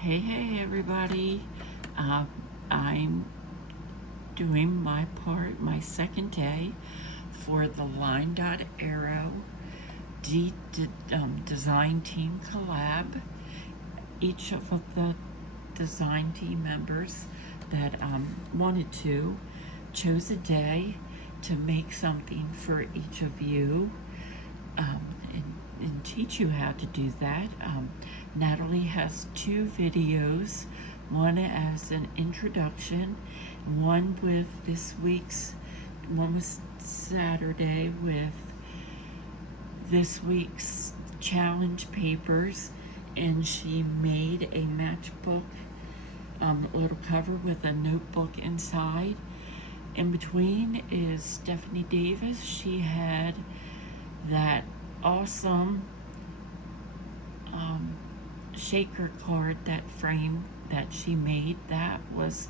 Hey everybody. I'm doing my part, my second day for the LineDotArrow design team collab. Each of the design team members that wanted to chose a day to make something for each of you. And teach you how to do that. Natalie has 2 videos, one as an introduction, one was Saturday with this week's challenge papers, and she made a matchbook little cover with a notebook inside. In between is Stephanie Davis. She had that awesome shaker card, that frame that she made. That was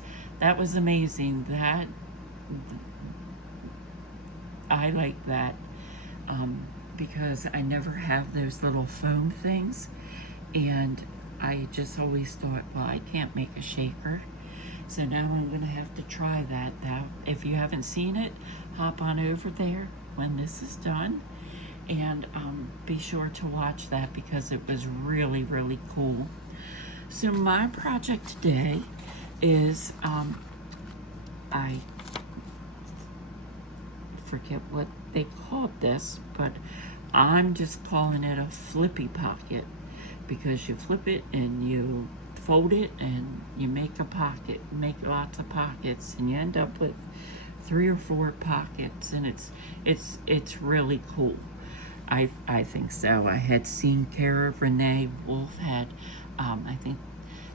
amazing. That I like that because I never have those little foam things, and I just always thought, well, I can't make a shaker. So now I'm going to have to try that. Now, if you haven't seen it, hop on over there when this is done, and be sure to watch that because it was really, really cool. So my project today is, I forget what they called this, but I'm just calling it a Flippy pocket, because you flip it and you fold it and you make a pocket, make lots of pockets, and you end up with 3 or 4 pockets, and it's really cool. I think so. I had seen Cara Renee Wolf had, I think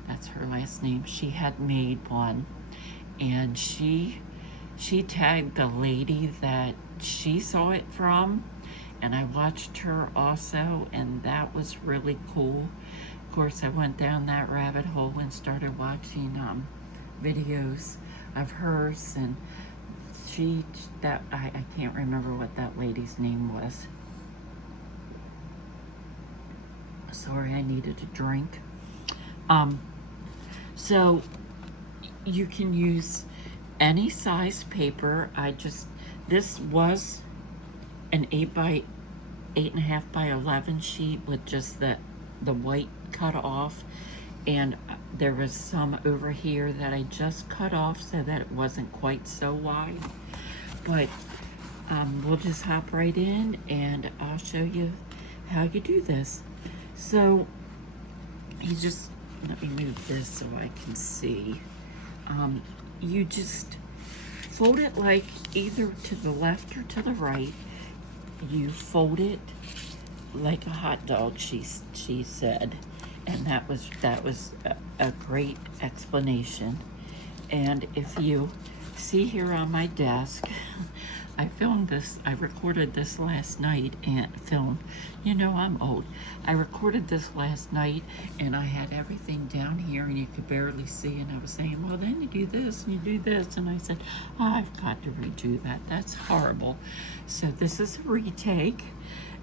that's her last name, she had made one, and she tagged the lady that she saw it from, and I watched her also, and that was really cool. Of course, I went down that rabbit hole and started watching videos of hers, and I can't remember what that lady's name was. Sorry, I needed a drink. So you can use any size paper. This was an 8.5 by 11 sheet with just the white cut off, and there was some over here that I just cut off so that it wasn't quite so wide. But we'll just hop right in and I'll show you how you do this. So let me move this so I can see. You just fold it like either to the left or to the right. You fold it like a hot dog, she said, and that was a great explanation. And if you see here on my desk, I recorded this last night, and I'm old. I recorded this last night, and I had everything down here, and you could barely see, and I was saying, well, then you do this, and you do this, and I said, oh, I've got to redo that. That's horrible. So this is a retake,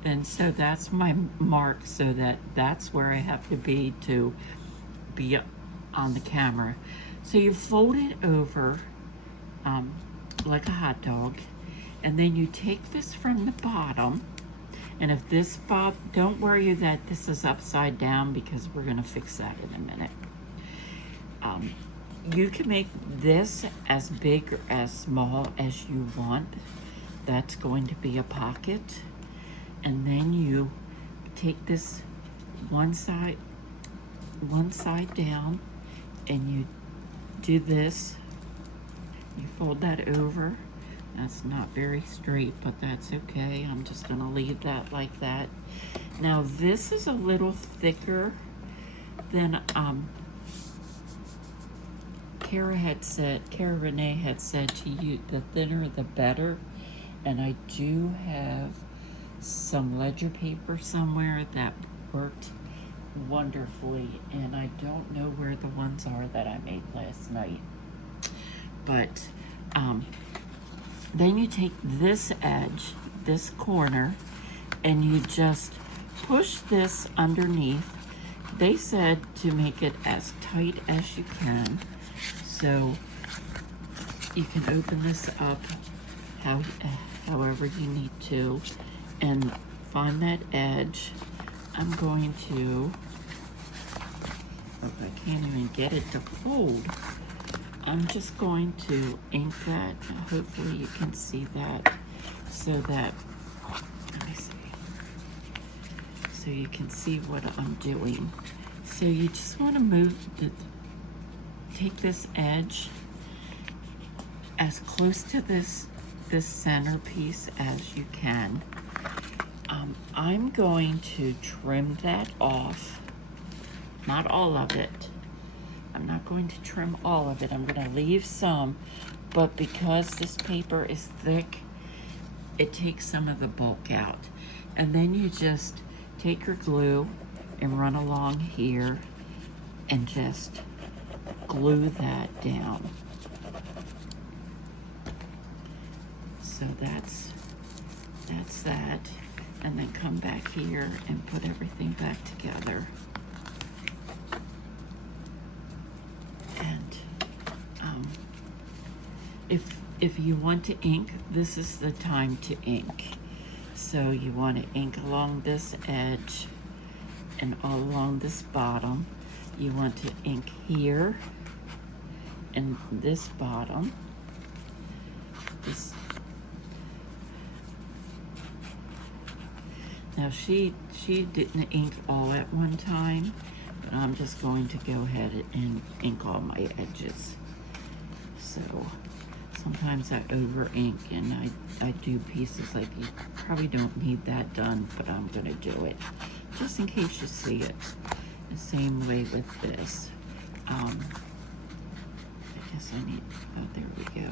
and so that's my mark, so that's where I have to be on the camera. So you fold it over like a hot dog, and then you take this from the bottom, and if this don't worry that this is upside down, because we're going to fix that in a minute. You can make this as big or as small as you want. That's going to be a pocket. And then you take this one side down, and you do this. You fold that over. That's not very straight, but that's okay. I'm just going to leave that like that. Now this is a little thicker than Cara Renee had said to you, the thinner the better. And I do have some ledger paper somewhere that worked wonderfully, and I don't know where the ones are that I made last night. But then you take this edge, this corner, and you just push this underneath, they said to make it as tight as you can. So you can open this up however you need to and find that edge. I'm going to, I can't even get it to fold. I'm just going to ink that. Hopefully you can see that so that, let me see, so you can see what I'm doing. So you just want to take this edge as close to this center piece as you can. I'm going to trim that off, not all of it. I'm not going to trim all of it. I'm going to leave some, but because this paper is thick, it takes some of the bulk out. And then you just take your glue and run along here and just glue that down. So that's that. And then come back here and put everything back together. And if you want to ink, this is the time to ink. So you want to ink along this edge and all along this bottom. You want to ink here and this bottom. Now she didn't ink all at one time, but I'm just going to go ahead and ink all my edges. So sometimes I over ink and I do pieces like you probably don't need that done, but I'm gonna do it just in case you see it. The same way with this. I guess I need, oh, there we go.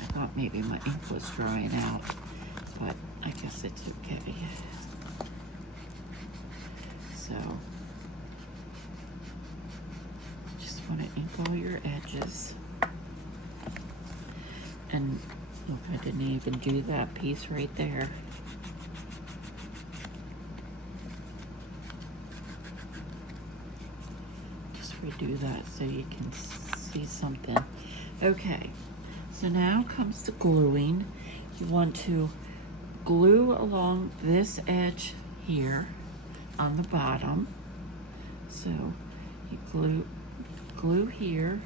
I thought maybe my ink was drying out, but I guess it's okay. So, just want to ink all your edges. And look, I didn't even do that piece right there. Just redo that so you can see something. Okay, so now comes the gluing. You want to glue along this edge here on the bottom. So you glue here,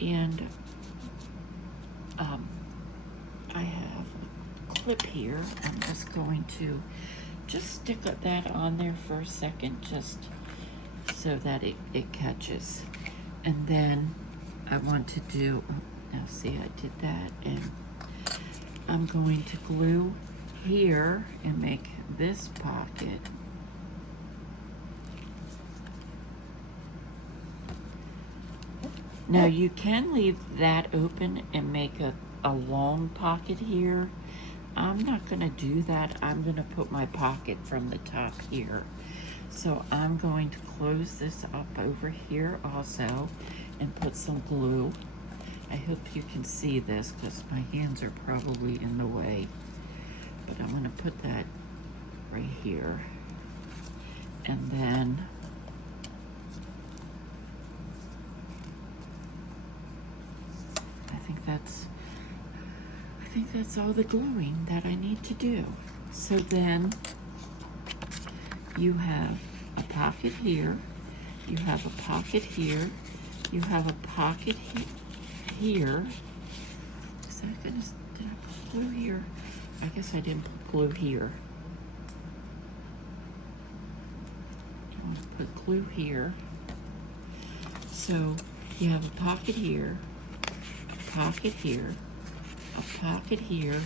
and I have a clip here. I'm just going to stick that on there for a second, just so that it catches. And then I want to do, now see, I did that, and I'm going to glue here and make this pocket. Now you can leave that open and make a long pocket here. I'm not gonna do that. I'm gonna put my pocket from the top here. So I'm going to close this up over here also and put some glue. I hope you can see this because my hands are probably in the way. But I'm gonna put that right here. And then I think that's all the gluing that I need to do. So then you have a pocket here, you have a pocket here, you have a pocket here. Is that gonna, did I put glue here? I guess I didn't put glue here. I want to put glue here. So you have a pocket here, a pocket here, a pocket here,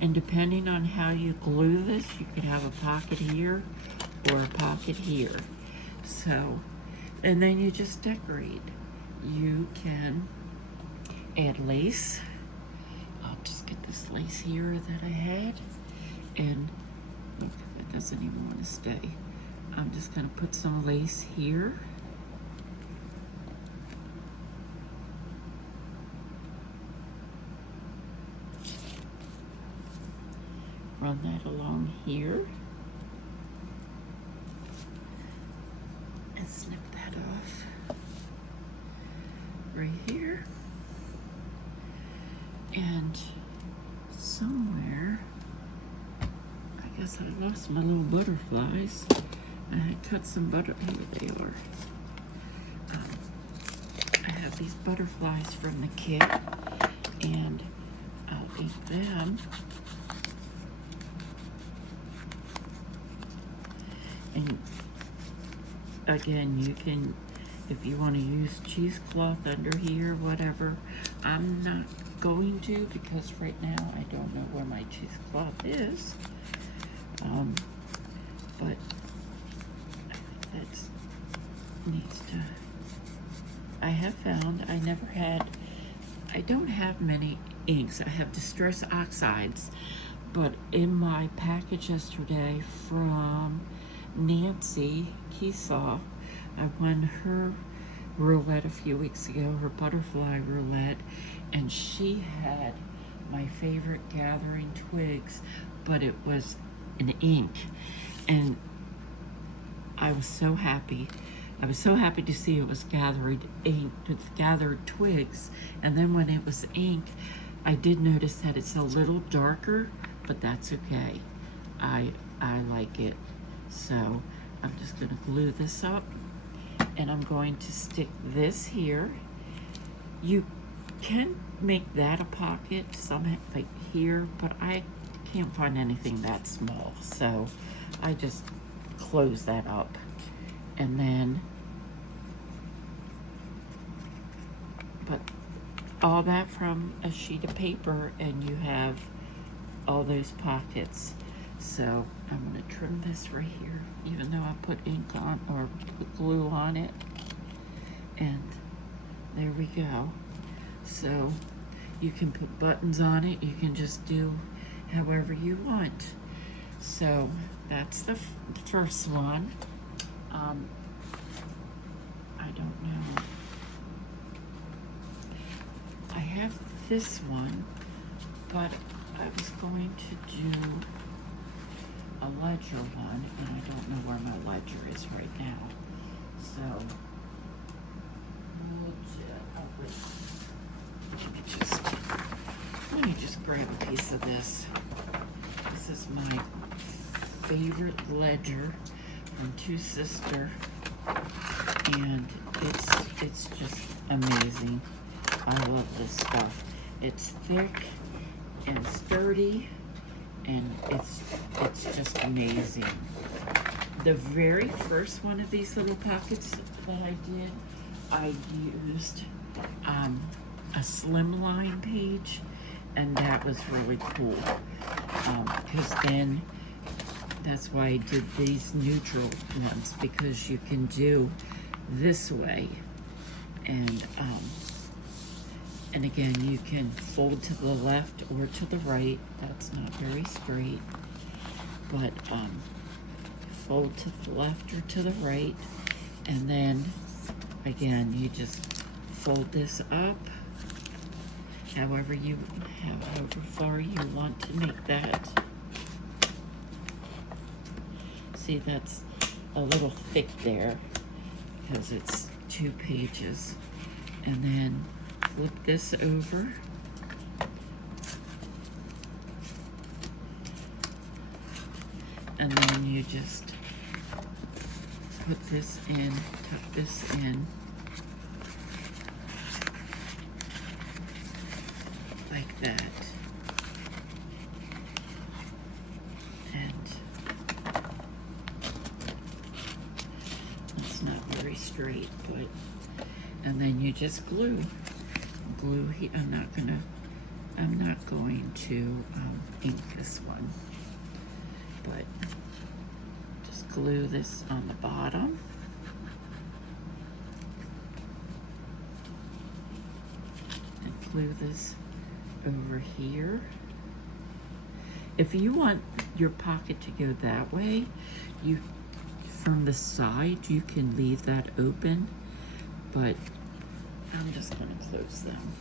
and depending on how you glue this, you could have a pocket here or a pocket here. So, and then you just decorate. You can add lace. I'll just get this lace here that I had, and look, that doesn't even want to stay. I'm just going to put some lace here. Run that along here. And snip that off right here. And somewhere, I guess I lost my little butterflies. I had cut some here they are. I have these butterflies from the kit, and I'll eat them. And again, you can, if you want to use cheesecloth under here, whatever. I'm not going to, because right now I don't know where my cheesecloth is. But I think that needs to, I have found, I don't have many inks. I have Distress Oxides, but in my package yesterday from Nancy Keesaw, I won her roulette a few weeks ago, her butterfly roulette, and she had my favorite Gathering Twigs, but it was an ink, and I was so happy. I was so happy to see it was gathered twigs, and then when it was ink, I did notice that it's a little darker, but that's okay. I like it. So I'm just going to glue this up, and I'm going to stick this here. You can make that a pocket, some like here, but I can't find anything that small, so I just close that up, and then put all that from a sheet of paper, and you have all those pockets. So I'm going to trim this right here, even though I put ink on, or put glue on it, and there we go. So you can put buttons on it, you can just do however you want. So that's the first one. I don't know. I have this one, but I was going to do a ledger one, and I don't know where my ledger is right now. So let me just grab a piece of this. This is my favorite ledger from Two Sister, and it's just amazing. I love this stuff. It's thick and sturdy, and it's just amazing. The very first one of these little pockets that I did, I used a slimline page, and that was really cool, because then that's why I did these neutral ones, because you can do this way, and again, you can fold to the left or to the right. That's not very straight, but fold to the left or to the right, and then again, you just fold this up however far you want to make that. See, that's a little thick there because it's 2 pages. And then flip this over. And then you just put this in, tuck this in, like that. And it's not very straight, but, and then you just glue here. I'm not going to ink this one, but just glue this on the bottom. And glue this over here. If you want your pocket to go that way, you, from the side, you can leave that open, but I'm just going to close them.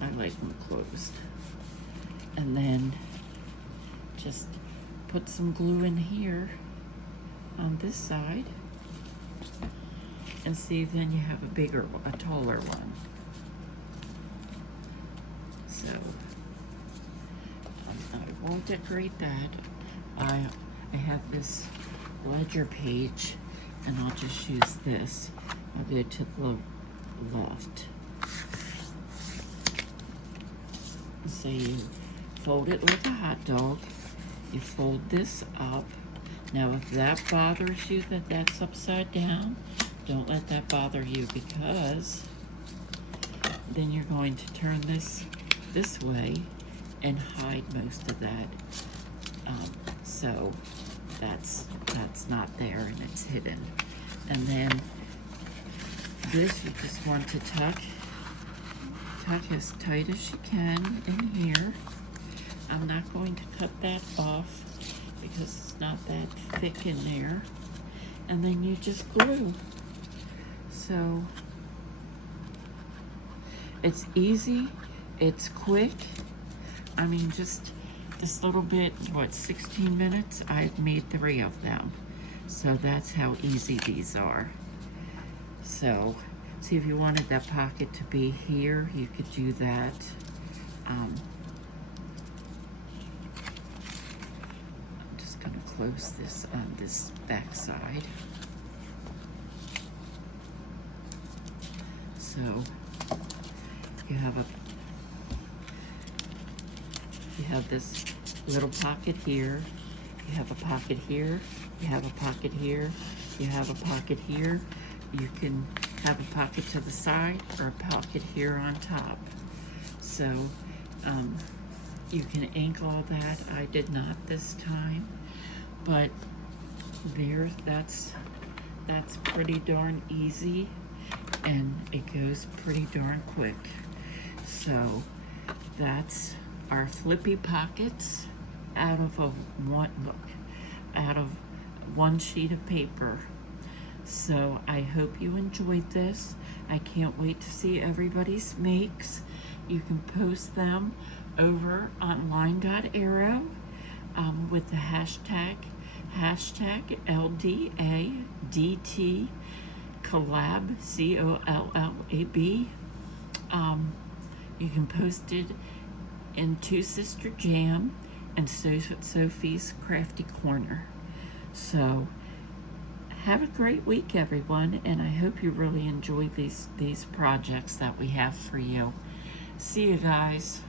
I like them closed. And then just put some glue in here on this side. And see, then you have a bigger, a taller one. So, I won't decorate that. I have this ledger page, and I'll just use this. I'll go to the left. So you fold it like a hot dog. You fold this up. Now, if that bothers you that that's upside down, don't let that bother you, because then you're going to turn this way and hide most of that. So that's not there and it's hidden. And then this you just want to tuck as tight as you can in here. I'm not going to cut that off because it's not that thick in there. And then you just glue. So it's easy, it's quick. I mean, just this little bit, 16 minutes? I've made 3 of them. So that's how easy these are. So, see, if you wanted that pocket to be here, you could do that. I'm just gonna close this on this back side. So, you have this little pocket here, you have a pocket here, you have a pocket here, you have a pocket here. You can have a pocket to the side or a pocket here on top. So you can ink all that. I did not this time, but that's pretty darn easy, and it goes pretty darn quick. So that's our Flippy pockets out of one sheet of paper. So I hope you enjoyed this. I can't wait to see everybody's makes. You can post them over on LineDotArrow with the hashtag LDADT Collab, COLLAB. You can post it in Two Sister Jam and Sophie's Crafty Corner. So have a great week, everyone, and I hope you really enjoy these projects that we have for you. See you guys.